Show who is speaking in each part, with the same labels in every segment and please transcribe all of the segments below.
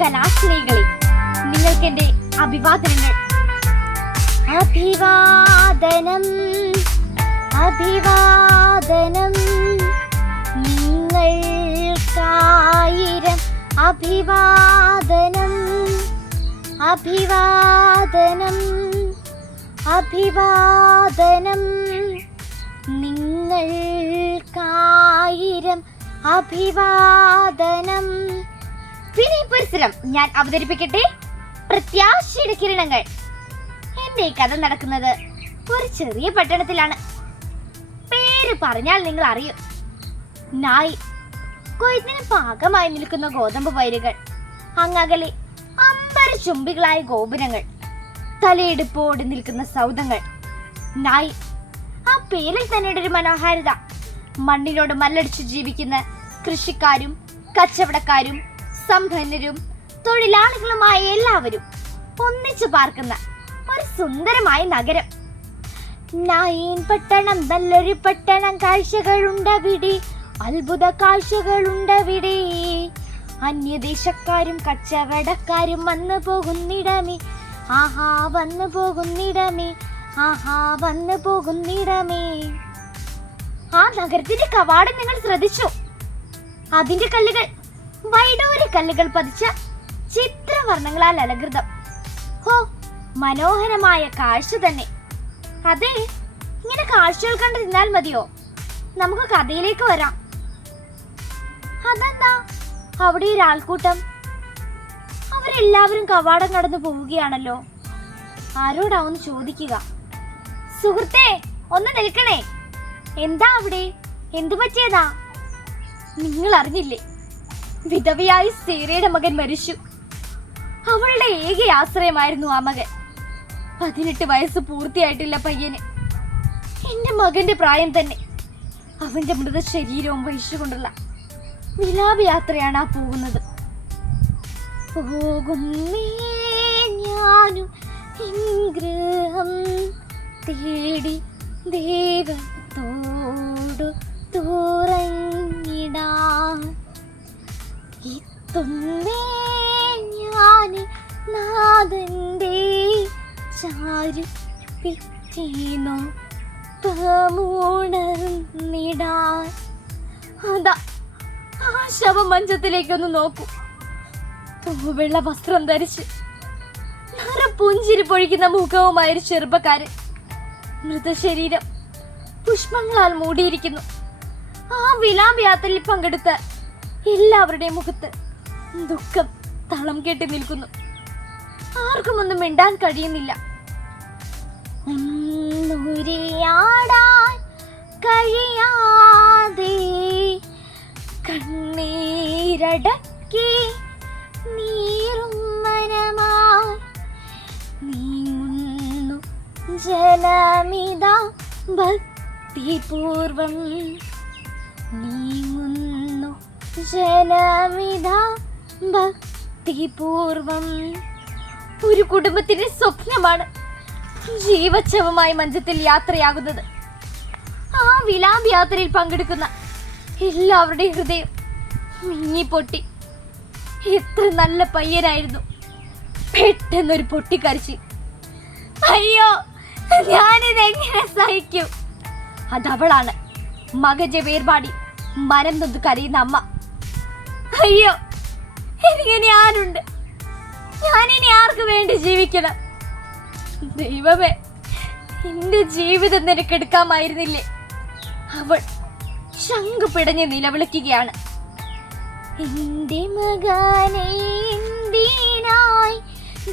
Speaker 1: കലാസ്നേഹികളെ നിങ്ങൾക്ക് എന്റെ അഭിവാദനങ്ങൾ. അഭിവാദനം. അഭിവാദനം. നിങ്ങൾക്കായിരം അഭിവാദനം. അഭിവാദനം. അഭിവാദനം. നിങ്ങൾക്കായിരം അഭിവാദനം. പിന്നെ പരിസരം ഞാൻ അവതരിപ്പിക്കട്ടെ? പ്രത്യാശയുടെ കിരണങ്ങൾ. എന്റെ കഥ നടക്കുന്നത് ഒരു ചെറിയ പട്ടണത്തിലാണ്. പേര് പറഞ്ഞാൽ നിങ്ങൾ അറിയും. നായി കൊയ്ത്തിന് പാകമായി നിൽക്കുന്ന ഗോതമ്പ് പയരുകൾ അങ്ങകലെ അമ്പര ചുംബികളായ ഗോപുരങ്ങൾ തലയെടുപ്പോട് നിൽക്കുന്ന സൗധങ്ങൾ. നായി ആ പേരിൽ തന്നെ ഒരു മനോഹാരിത. മണ്ണിനോട് മല്ലടിച്ചു ജീവിക്കുന്ന കൃഷിക്കാരും കച്ചവടക്കാരും സമ്പന്നരും തൊഴിലാളികളുമായ എല്ലാവരും ഒന്നിച്ചു പാർക്കുന്ന ഒരു സുന്ദരമായ നഗരം. പട്ടണം നല്ലൊരു പട്ടണം കാഴ്ചകളുണ്ടവിടെ. അത്ഭുത കാഴ്ചകളുണ്ടവിടെ. അന്യദേശക്കാരും കച്ചവടക്കാരും വന്നു പോകുന്നിടമേ. ആഹാ വന്നു പോകുന്നിടമേ. ആഹാ വന്നു പോകുന്നിടമേ. ആ നഗരത്തിന്റെ കവാടം നിങ്ങൾ ശ്രദ്ധിച്ചു. അതിന്റെ കല്ലുകൾ വൈഡൂരി കല്ലുകൾ പതിച്ച ചിത്രവർണങ്ങളാൽ അലകൃതം ഹോ മനോഹരമായ കാഴ്ച തന്നെ. അതെ ഇങ്ങനെ കാഴ്ചകൾ കണ്ട് നിന്നാൽ മതിയോ? നമുക്ക് കഥയിലേക്ക് വരാം. അതെന്താ? അവിടെ ഒരു ആൾക്കൂട്ടം. അവരെല്ലാവരും കവാടം കടന്നു പോവുകയാണല്ലോ. ആരോടാവൊന്ന് ചോദിക്കുക. സുഹൃത്തെ ഒന്ന് നിൽക്കണേ. എന്താ അവിടെ? എന്തു പറ്റിയതാ? നിങ്ങൾ അറിഞ്ഞില്ലേ? വിധവയായി സേരയുടെ മകൻ മരിച്ചു. അവളുടെ ഏക ആശ്രയമായിരുന്നു ആ മകൻ. പതിനെട്ട് വയസ്സ് പൂർത്തിയായിട്ടില്ല പയ്യന്. എന്റെ മകന്റെ പ്രായം തന്നെ. അവന്റെ മൃതശരീരവും വഹിച്ചുകൊണ്ടുള്ള വിലാപയാത്രയാണ് ആ പോകുന്നത് പോകുന്നേ ഞാനും തേടി ദൈവത്തോടു എത്തുന്നേ ഞാൻ നാഥന്റെ ചാരു പിറ്റേന്നു തമുണർന്നിടാൻ അതാ ആ ശവമഞ്ചത്തിലേക്കൊന്ന് നോക്കൂ. തൂവെള്ള വസ്ത്രം ധരിച്ച് നിറപ്പുഞ്ചിരി പൊഴിക്കുന്ന മുഖവുമായ ഒരു ചെറുപ്പക്കാരൻ. മൃതശരീരം പുഷ്പങ്ങളാൽ മൂടിയിരിക്കുന്നു. ആ വിലാപയാത്രയിൽ പങ്കെടുത്ത എല്ലാവരുടെയും മുഖത്ത് ദുഃഖം തളം കെട്ടി നിൽക്കുന്നു. ആർക്കും ഒന്നും മിണ്ടാൻ കഴിയുന്നില്ല. ഒന്നുരിയാടാൻ കഴിയാതെ കണ്ണീരടക്കി നീറും മനമായി നീങ്ങുന്നു ജലമിത ഭക്തിപൂർവം. നീങ്ങുന്നു ജലമിത ഭക്തിപൂർവം. ഒരു കുടുംബത്തിന്റെ സ്വപ്നമാണ് ജീവച്ഛവമായി മഞ്ചത്തിൽ യാത്രയാകുന്നത്. ആ വിലാപ് യാത്രയിൽ പങ്കെടുക്കുന്ന എല്ലാവരുടെയും ഹൃദയം മിങ്ങിപ്പൊട്ടി. എത്ര നല്ല പയ്യനായിരുന്നു. പെട്ടെന്നൊരു പൊട്ടിക്കരച്ചി. അയ്യോ ഞാനിത് എങ്ങനെ സഹിക്കും? അതവളാണ് മകജ വേർപാടി മനം നൊന്ന് കരയുന്ന അമ്മ. അയ്യോ എനിക്കിനി ആരുണ്ട്? ഞാനിനി ആർക്ക് വേണ്ടി ജീവിക്കണം? ദൈവമേ എന്റെ ജീവിതം നിനക്കെടുക്കാമായിരുന്നില്ലേ? അവൾ ശംഖ് പിടഞ്ഞ് നിലവിളിക്കുകയാണ്. എന്റെ മകനെ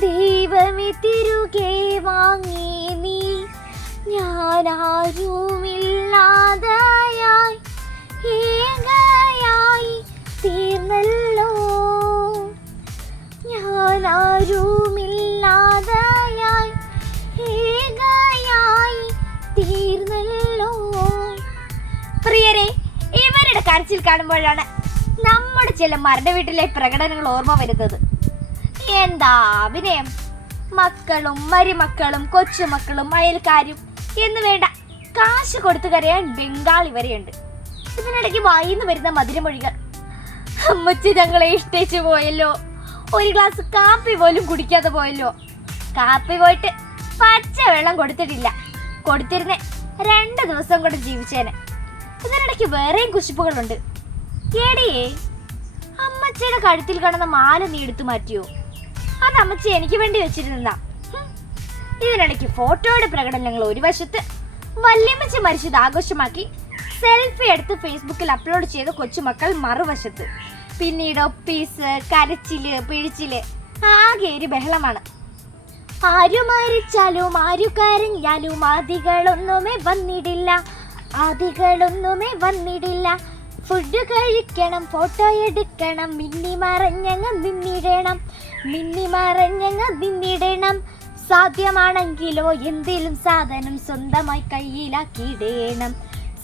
Speaker 1: ദൈവമേ തിരുകെ വാങ്ങി നീ? ഞാനാരുമില്ലാതെയായി കരച്ചിൽ കാണുമ്പോഴാണ് നമ്മുടെ ചില മരണ വീട്ടിലെ പ്രകടനങ്ങൾ ഓർമ്മ വരുന്നത്. എന്താ അഭിനയം? മക്കളും മരുമക്കളും കൊച്ചുമക്കളും അയൽക്കാരും എന്ന് വേണ്ട കാശ് കൊടുത്തു കരയാൻ ബംഗാളി വരെയുണ്ട്. ഇതിനിടയ്ക്ക് വായിന്ന് വരുന്ന മധുരമൊഴികൾ. അമ്മച്ചി ഞങ്ങളെ ഇഷ്ടേച്ചു പോയല്ലോ. ഒരു ഗ്ലാസ് കാപ്പി പോലും കുടിക്കാതെ പോയല്ലോ. കാപ്പി പോയിട്ട് പച്ച വെള്ളം കൊടുത്തിട്ടില്ല. കൊടുത്തിരുന്നേ രണ്ട് ദിവസം കൊണ്ട് ജീവിച്ചേനെ. ഇതിനിടയ്ക്ക് വേറെയും കുശിപ്പുകളുണ്ട്. കേടിയേ അമ്മച്ചിയുടെ കഴുത്തിൽ കിടന്ന മാല നീ എടുത്തു മാറ്റിയോ? അത് അമ്മച്ചി എനിക്ക് വേണ്ടി വെച്ചിരുന്ന ഇതിനിടയ്ക്ക് ഫോട്ടോയുടെ പ്രകടനങ്ങൾ ഒരു വശത്ത് വല്യമ്മച്ചി മരിച്ചത് ആഘോഷമാക്കി സെൽഫി എടുത്ത് ഫേസ്ബുക്കിൽ അപ്ലോഡ് ചെയ്ത കൊച്ചുമക്കൾ മറുവശത്ത്. പിന്നീട് ഒപ്പീസ് കരച്ചിൽ പിഴിച്ചിൽ ആകെ ഒരു ബഹളമാണ്. ആരു മരിച്ചാലും ആരു കരഞ്ഞാലും ആദികളൊന്നുമേ വന്നിടില്ല. ആദികളൊന്നുമേ വന്നിടില്ല. ഫുഡ് കഴിക്കണം ഫോട്ടോ എടുക്കണം മിന്നി മറഞ്ഞങ്ങ് നിന്നിടണം മിന്നി മറഞ്ഞങ്ങ് നിന്നിടണം. സാധ്യമാണെങ്കിലോ എന്തേലും സാധനം സ്വന്തമായി കയ്യിലാക്കിയിടേണം.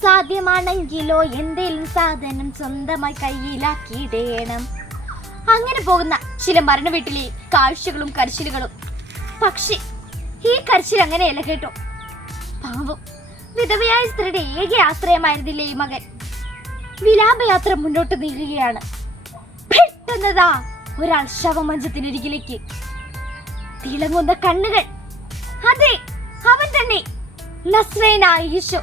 Speaker 1: സാധ്യമാണെങ്കിലോ എന്തേലും സാധനം സ്വന്തമായി കയ്യിലാക്കിയിടേണം. അങ്ങനെ പോകുന്ന ചില മരണ വീട്ടിലെ കാഴ്ചകളും കരച്ചിലുകളും. പക്ഷേ ഈ കരച്ചിൽ അങ്ങനെയല്ല കേട്ടോ. പാവം. വിധവയായ സ്ത്രീയുടെ ഏക ആശ്രയമായിരുന്നില്ലേ ഈ മകൻ? വിലാപയാത്ര മുന്നോട്ട് നീങ്ങുകയാണ്. പെട്ടെന്നതാ ഒരാൾ ശവമഞ്ചത്തിനരികിലേക്ക്. തിളങ്ങുന്ന കണ്ണുകൾ. അതെ അവൻ തന്നെ. നസ്രേനായ ഈശോ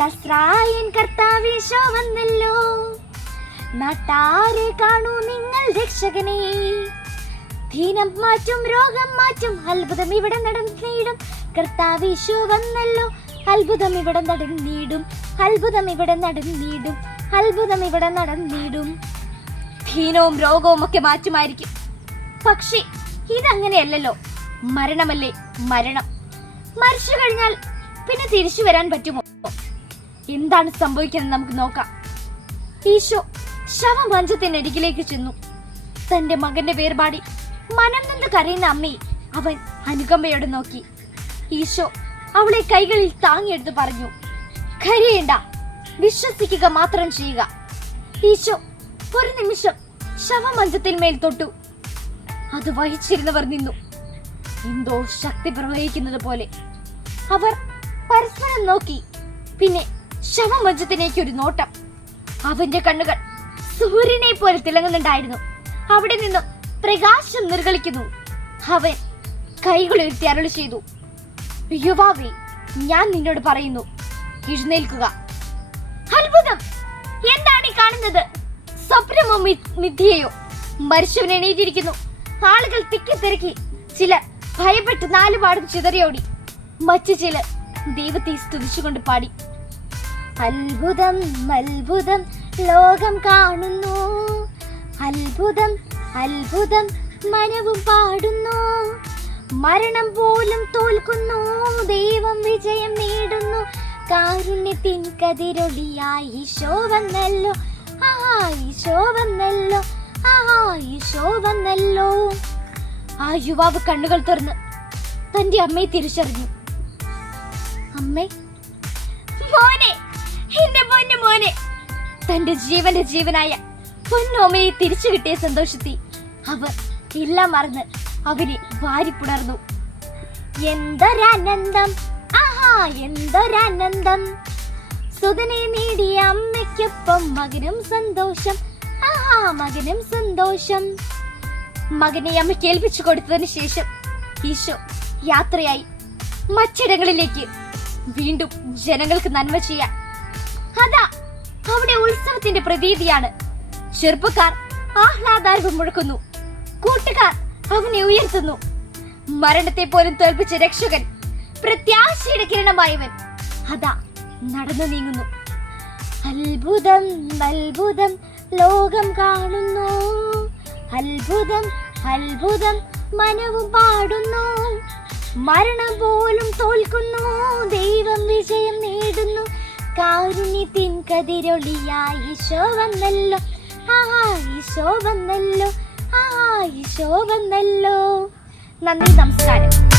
Speaker 1: നസ്രായൻ കർത്താവീശോ വന്നല്ലോ. നാട്ടാരെ കാണൂ നിങ്ങൾ രക്ഷകനെ. ദീനം മാറ്റും രോഗം മാറ്റും അത്ഭുതം ഇവിടെ നടന്നിടും. കർത്താവേശോ വന്നല്ലോ. അത്ഭുതം ഇവിടെ നടന്നിടും അത്ഭുതം ഇവിടെ നടന്നിടും അത്ഭുതം ഇവിടെ നടന്നിടും ഹീനവും രോഗവും ഒക്കെ മാറ്റുമായിരിക്കും. പക്ഷേ ഇതങ്ങനെയല്ലല്ലോ. മരണമല്ലേ മരണം? മരിച്ചു കഴിഞ്ഞാൽ പിന്നെ തിരിച്ചു വരാൻ പറ്റുമോ? എന്താണ് സംഭവിക്കുന്നത് നമുക്ക് നോക്കാം. ഈശോ ശവമഞ്ചത്തിനരികിലേക്ക് ചെന്നു. തന്റെ മകന്റെ വേർപാടി മനം നിന്ന് കരയുന്ന അമ്മയെ അവൻ അനുകമ്പയോടെ നോക്കി. ഈശോ അവളെ കൈകളിൽ താങ്ങിയെടുത്ത് പറഞ്ഞു കരയേണ്ട വിശ്വസിക്കുക മാത്രം ചെയ്യുക. ഈശോ ഒരു നിമിഷം ശവമഞ്ചത്തിൽ മേൽ തൊട്ടു. അത് വഹിച്ചിരുന്നവർ നിന്നു. എന്തോ ശക്തി പ്രവഹിക്കുന്നത് പോലെ. അവർ പരസ്പരം നോക്കി. പിന്നെ ശവമഞ്ചത്തിലേക്ക് ഒരു നോട്ടം. അവന്റെ കണ്ണുകൾ സൂര്യനെ പോലെ തിളങ്ങുന്നുണ്ടായിരുന്നു. അവിടെ നിന്നും പ്രകാശം നിർഗളിക്കുന്നു. അവൻ കൈകൾ ഉയർത്തി അരുളി ചെയ്തു. യുവാവേ ഞാൻ നിന്നോട് പറയുന്നു. എഴുന്നേൽക്കുക. അത്ഭുതം! എന്താണ് ഈ കാണുന്നത്? സ്വപ്നമോ നിധിയെയോ മരിച്ചവൻ എണീറ്റിരിക്കുന്നു. ആളുകൾ തിക്കി തിരക്കി ചിലർ ഭയപ്പെട്ട് നാലുപാടും ചിതറിയോടി മറ്റു ചില ദൈവത്തെ സ്തുതിച്ചുകൊണ്ട് പാടി. അത്ഭുതം അത്ഭുതം ലോകം കാണുന്നു. അത്ഭുതം അത്ഭുതം മനവും പാടുന്നു. മരണം പോലും തോൽക്കുന്നു. ദൈവം വിജയം നേടുന്നു. കാരുണ്യത്തിൻ കതിരൊടിയായി ഈശോ വന്നല്ലോ. ആ ഈശോ വന്നല്ലോ. ആ യുവാവ് കണ്ണുകൾ തുറന്ന് തന്റെ അമ്മയെ തിരിച്ചറിഞ്ഞു. അമ്മേ മോനെ എന്റെ പൊന്നു മോനെ. തന്റെ ജീവന്റെ ജീവനായ പൊന്നോമയെ തിരിച്ചു കിട്ടിയ സന്തോഷത്തിൽ അവർ എല്ലാം മറന്ന് അവനെ വാരിപ്പുണർന്നു. എന്തൊരാനന്ദം ആഹാ എന്തൊരാനന്ദം സുതനെ നേടിയ അമ്മയ്ക്കൊപ്പം മകനും സന്തോഷം. ആഹാ മകനും സന്തോഷം. മകനെ അമ്മ കേൾപ്പിച്ചു കൊടുത്തതിന് ശേഷം ഈശോ യാത്രയായി. മറ്റിടങ്ങളിലേക്ക് വീണ്ടും ജനങ്ങൾക്ക് നന്മ ചെയ്യാൻ. അതാ അവിടെ ഉത്സവത്തിന്റെ പ്രതീതിയാണ്. ചെറുപ്പക്കാർ ആഹ്ലാദാരവം മുഴക്കുന്നു. കൂട്ടുകാർ അവനെ ഉയർത്തുന്നു. മരണത്തെ പോലും തോൽപ്പിച്ച രക്ഷകൻ പ്രത്യാശയുടെ കിരണമായവൻ. അതാ നടന്നു നീങ്ങുന്നു. അത്ഭുതം അത്ഭുതം ലോകം കാണുന്നു. അത്ഭുതം അത്ഭുതം മനവും പാടുന്നു. മരണം പോലും തോൽക്കുന്നു. ദൈവം വിജയം നേടുന്നു. കാരുണ്യത്തിൻ കതിരൊളിയായി ഈശോ വന്നല്ലോ. ആ ഈശോ വന്നല്ലോ. ആ ഈശോ വന്നല്ലോ. നന്ദി നമസ്കാരം.